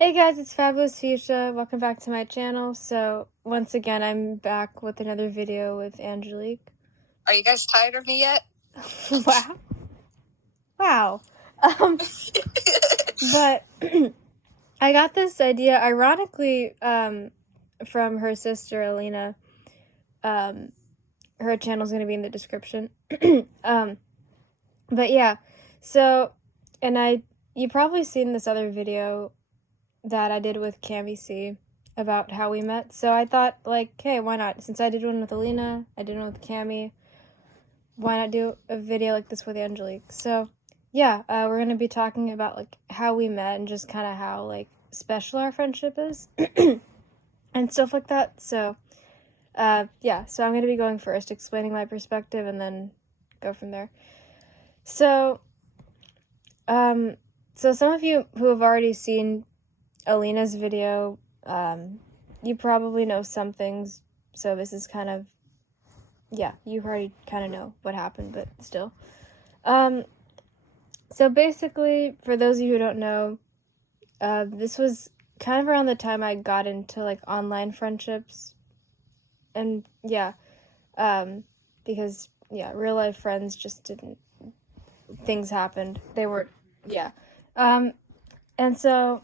Hey guys, it's Fabulous Fuchsia. Welcome back to my channel. So, once again, I'm back with another video with Angelique. Are you guys tired of me yet? Wow. But I got this idea, ironically, from her sister, Alina. Her channel's going to be in the description. But yeah, so, you probably seen this other video that I did with Cami C about how we met. So I thought, like, hey, why not? Since I did one with Alina, I did one with Cami, why not do a video like this with Angelique? So yeah, we're going to be talking about, like, how we met and just kind of how, like, special our friendship is and stuff like that. So, yeah, so I'm going to be going first, explaining my perspective, and then go from there. So, so some of you who have already seen Alina's video, you probably know some things, so this is kind of, yeah, you already kind of know what happened, but still. So basically, for those of you who don't know, this was kind of around the time I got into, like, online friendships, and, yeah, because, yeah, real life friends just didn't, things happened, they were, yeah, and so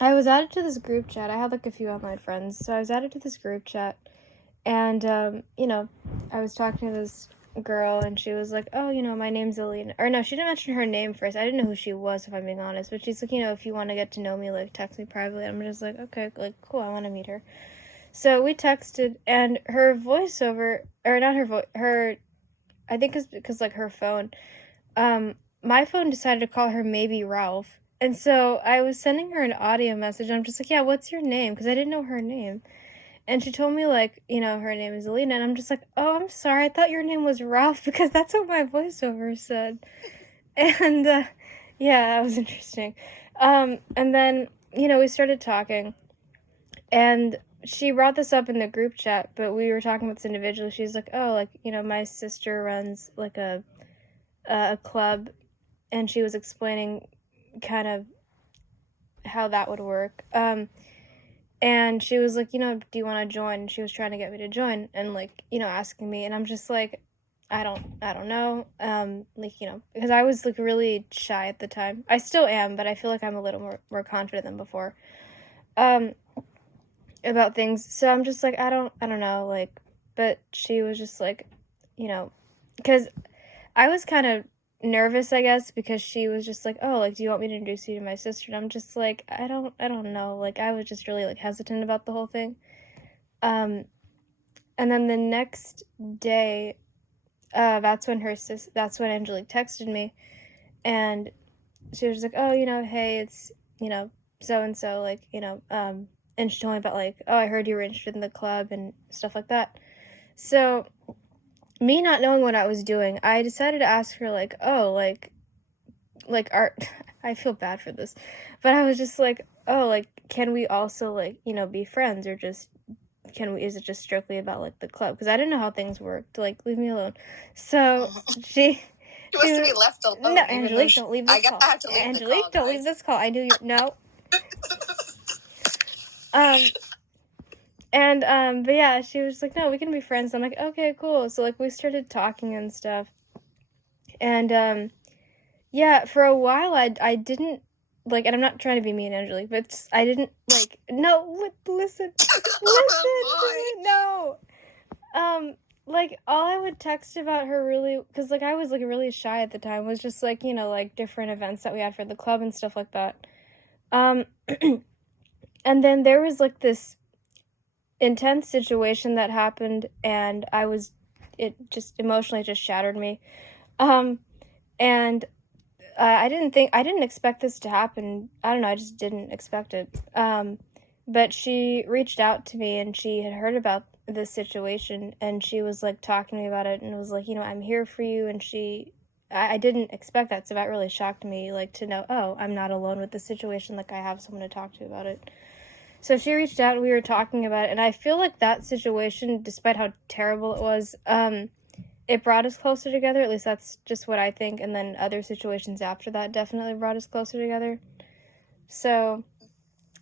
I was added to this group chat. I had, like, a few online friends, so I was added to this group chat, and, you know, I was talking to this girl, and she was like, oh, you know, my name's Alina, or no, she didn't mention her name first. I didn't know who she was, if I'm being honest, but she's like, you know, if you want to get to know me, like, text me privately. I'm just like, okay, like, cool, I want to meet her. So we texted, and her voiceover, or not her voice, I think it's because, like, her phone, my phone decided to call her maybe Ralph. And so I was sending her an audio message. I'm just like, yeah, what's your name? Because I didn't know her name. And she told me, like, you know, her name is Alina. And I'm just like, oh, I'm sorry. I thought your name was Ralph, because that's what my voiceover said. And, yeah, that was interesting. And then, you know, we started talking. And she brought this up in the group chat, but we were talking about this individually. She's like, oh, like, you know, my sister runs, like, a club. And she was explaining kind of how that would work. And she was like, you know, do you want to join? And she was trying to get me to join, and, like, you know, asking me, and I'm just like, I don't know. Like, you know, because I was, like, really shy at the time. I still am, but I feel like I'm a little more confident than before. About things. So I'm just like, I don't know, like, but she was just like, you know, because I was kind of nervous, I guess, because she was just like, oh, like, do you want me to introduce you to my sister? And I'm just like, I don't know. Like, I was just really, like, hesitant about the whole thing. And then the next day, that's when Angelique texted me, and she was like, oh, you know, hey, it's, you know, so-and-so, like, you know, and she told me about, like, oh, I heard you were interested in the club and stuff like that. So, me not knowing what I was doing, I decided to ask her, like, oh, like, I feel bad for this, but I was just like, oh, like, can we also, like, you know, be friends, or just, is it just strictly about, like, the club? Because I didn't know how things worked, like, leave me alone. So, she wants to be left alone. No, Angelique, don't leave this call. I have to leave Angelique, the call, don't leave this call. I knew you. No. But yeah, she was like, no, we can be friends. I'm like, okay, cool. So, like, we started talking and stuff. And, yeah, for a while, I didn't, like, and I'm not trying to be mean, Angelique, but I didn't, like, no, listen, no. Like, all I would text about her, really, because, like, I was, like, really shy at the time, was just, like, you know, like, different events that we had for the club and stuff like that. And then there was, like, this intense situation that happened, and it just emotionally just shattered me. And I didn't expect this to happen. I don't know, I just didn't expect it. But she reached out to me, and she had heard about this situation, and she was, like, talking to me about it, and was like, you know, I'm here for you. And I didn't expect that, so that really shocked me, like, to know, oh, I'm not alone with the situation, like, I have someone to talk to about it. So she reached out, and we were talking about it, and I feel like that situation, despite how terrible it was, it brought us closer together. At least that's just what I think. And then other situations after that definitely brought us closer together. So,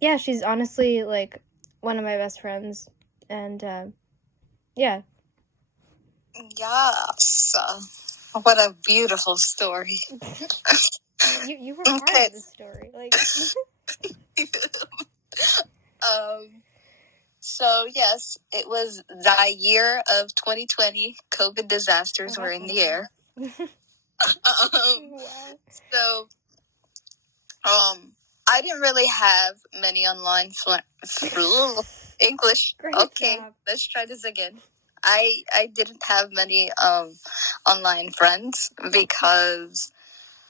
yeah, she's honestly, like, one of my best friends. And, yeah. Yes. What a beautiful story. You were part Okay. of the story. Like, So, yes, it was the year of 2020. COVID disasters were in the air. Wow. So, I didn't really have many online English. Great Okay, job. let's try this again. I didn't have many online friends because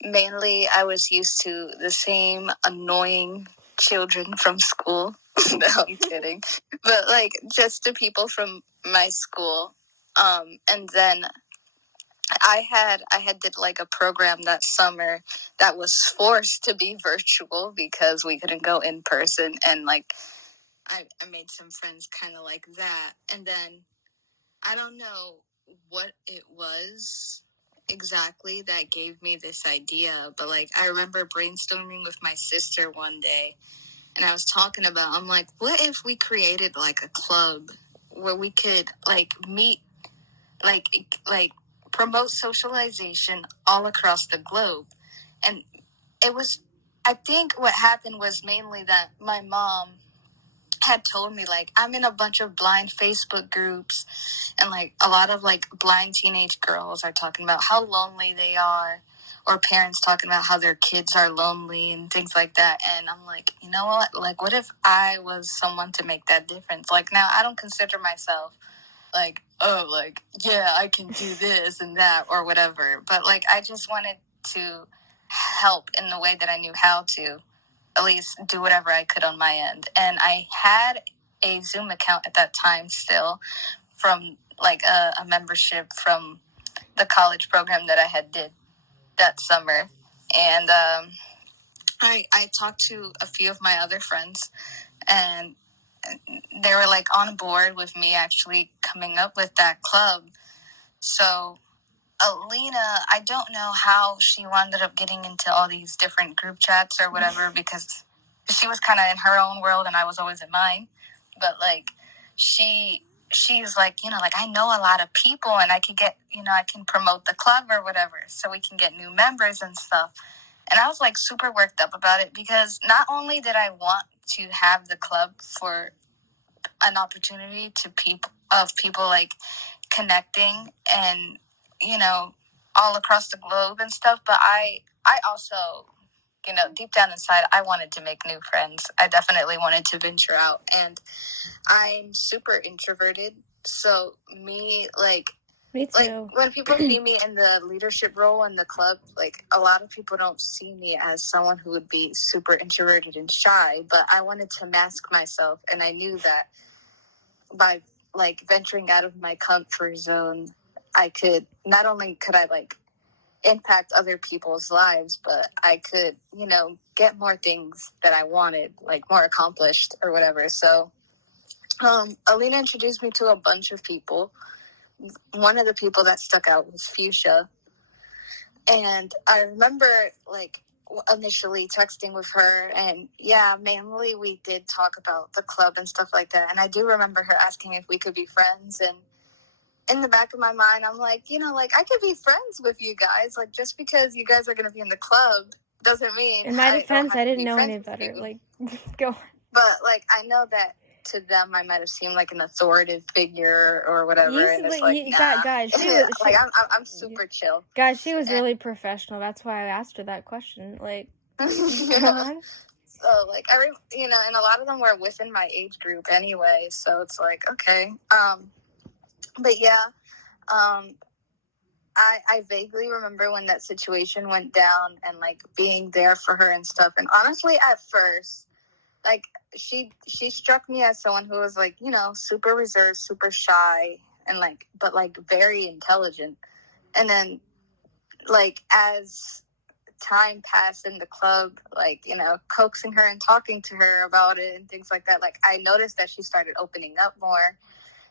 mainly I was used to the same annoying children from school. No, I'm kidding. But like just the people from my school. And then I had did like a program that summer that was forced to be virtual because we couldn't go in person, and like I made some friends kind of like that. And then I don't know what it was exactly that gave me this idea, but like I remember brainstorming with my sister one day, and I was talking about, I'm like, what if we created like a club where we could like meet, like promote socialization all across the globe. And it was, I think what happened was mainly that my mom had told me, like, I'm in a bunch of blind Facebook groups, and like a lot of like blind teenage girls are talking about how lonely they are, or parents talking about how their kids are lonely and things like that. And I'm like, you know what, like what if I was someone to make that difference? Like now I don't consider myself like, oh, like, yeah, I can do this and that or whatever, but like I just wanted to help in the way that I knew how to, at least do whatever I could on my end. And I had a Zoom account at that time still from like a membership from the college program that I had did that summer. And I talked to a few of my other friends, and they were like on board with me actually coming up with that club. So Alina, I don't know how she wound up getting into all these different group chats or whatever, because she was kind of in her own world and I was always in mine. But like she's like, like I know a lot of people and I could get, I can promote the club or whatever so we can get new members and stuff. And I was like super worked up about it because not only did I want to have the club for an opportunity to people like connecting and all across the globe and stuff, but I also, deep down inside, I wanted to make new friends. I definitely wanted to venture out, and I'm super introverted, so me like Me too. like when people see me in the leadership role in the club, like a lot of people don't see me as someone who would be super introverted and shy, but I wanted to mask myself, and I knew that by like venturing out of my comfort zone, I could not only could I like impact other people's lives, but I could, get more things that I wanted, like more accomplished or whatever. So Alina introduced me to a bunch of people. One of the people that stuck out was Fuchsia. And I remember like initially texting with her, and yeah, mainly we did talk about the club and stuff like that. And I do remember her asking if we could be friends, and in the back of my mind I'm like, like I could be friends with you guys, like just because you guys are going to be in the club doesn't mean in my I don't defense, have I to didn't be know friends any with better. you. Like, go on. But like I know that to them I might have seemed like an authoritative figure or whatever, and it's like, nah. Guys, she was like I'm super chill. Guys, she was really professional. That's why I asked her that question. Like, go on. So like and a lot of them were within my age group anyway, so it's like okay. But yeah, I vaguely remember when that situation went down and like being there for her and stuff. And honestly, at first, like she struck me as someone who was like, super reserved, super shy, and like, but like very intelligent. And then like as time passed in the club, like, coaxing her and talking to her about it and things like that, like I noticed that she started opening up more.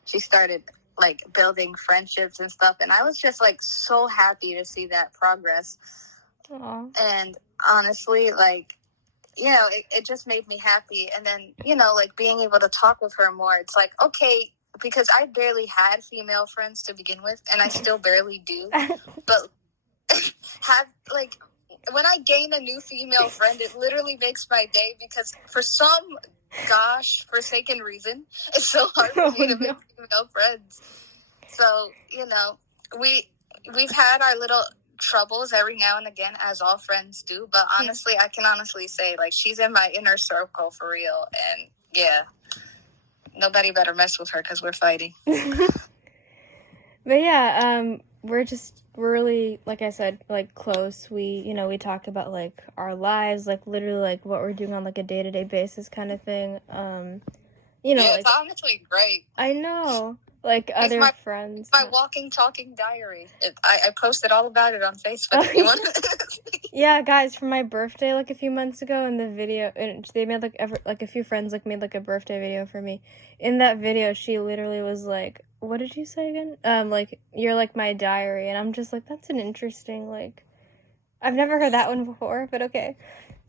She started like building friendships and stuff, and I was just like so happy to see that progress. Aww. And honestly, like you know, it just made me happy. And then, you know, like being able to talk with her more, it's like, okay, because I barely had female friends to begin with, and I still barely do. But have, like, when I gain a new female friend, it literally makes my day, because for some forsaken reason, it's so hard for me to make female friends. So, you know, we've had our little troubles every now and again, as all friends do, but honestly, I can honestly say, like, she's in my inner circle for real, and yeah, nobody better mess with her because we're fighting. But yeah, we're really, like I said, like, close. We talk about, like, our lives, like, literally, like, what we're doing on, like, a day-to-day basis kind of thing. You know, Yeah, like, it's honestly great. I know, like, other friends. My walking, talking diary. I posted all about it on Facebook if you want. Yeah, guys, for my birthday, like, a few months ago, in the video, and they made, like, a few friends, like, made, like, a birthday video for me. In that video, she literally was like, what did you say again? Like, you're, like, my diary, and I'm just like, that's an interesting, like, I've never heard that one before, but okay.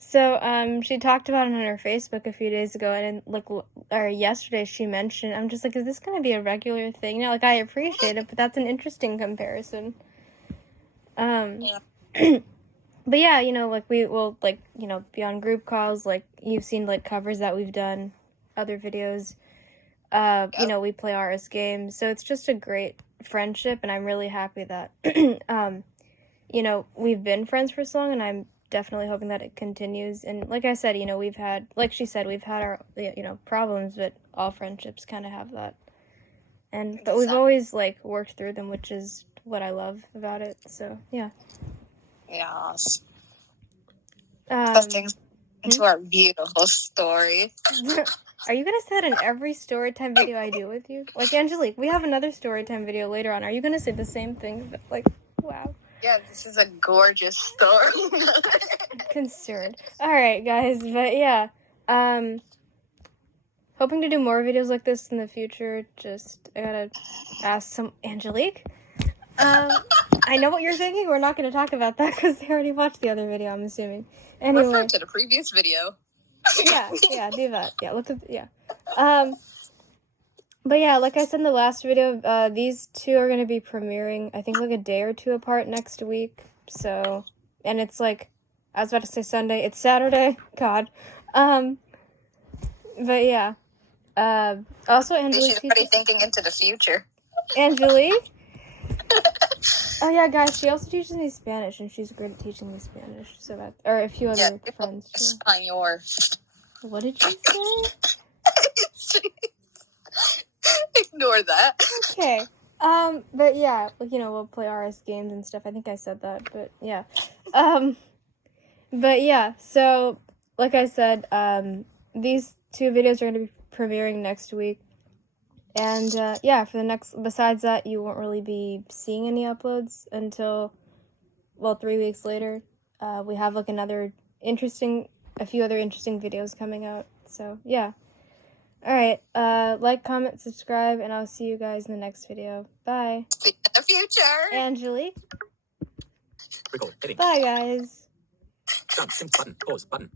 So, she talked about it on her Facebook a few days ago, and, like, or yesterday she mentioned, I'm just like, is this gonna be a regular thing now? Like, I appreciate it, but that's an interesting comparison. Yeah. But yeah, you know, like, we will, like, you know, be on group calls, like, you've seen, like, covers that we've done, other videos, you know, we play RS games, so it's just a great friendship, and I'm really happy that, you know, we've been friends for so long, and I'm definitely hoping that it continues, and like I said, you know, we've had, like she said, we've had our, you know, problems, but all friendships kind of have that, but we've always, like, worked through them, which is what I love about it, so, yeah. Yes. Things into our beautiful story. Are you gonna say that in every Storytime video I do with you? Like, Angelique, we have another Storytime video later on. Are you gonna say the same thing? Like, wow. Yeah, this is a gorgeous story. Concerned. Alright, guys, but yeah. Hoping to do more videos like this in the future. Just, I gotta ask some... Angelique? I know what you're thinking. We're not gonna talk about that because they already watched the other video, I'm assuming. Anyway. Refer to the previous video. yeah, do that. Yeah, look at... Yeah. But yeah, like I said in the last video, these two are going to be premiering, I think, like, a day or two apart next week. So, and it's like, I was about to say Sunday, it's Saturday. God. But yeah. Also, Angelique. She's already thinking into the future. Angelique? Oh yeah, guys, she also teaches me Spanish, and she's great at teaching me Spanish. So that, or a few other friends. Espanol. What did you say? Ignore that. Okay. But yeah, like, you know, we'll play RS games and stuff. I think I said that, but yeah. But yeah, so, like I said, these two videos are going to be premiering next week. And, yeah, for the next, besides that, you won't really be seeing any uploads until, well, 3 weeks later. We have, like, a few other interesting videos coming out. So, yeah. Alright, like, comment, subscribe, and I'll see you guys in the next video. Bye. See you in the future. Angelique. Record. Heading. Bye, guys. Done. Sync button. Pause button.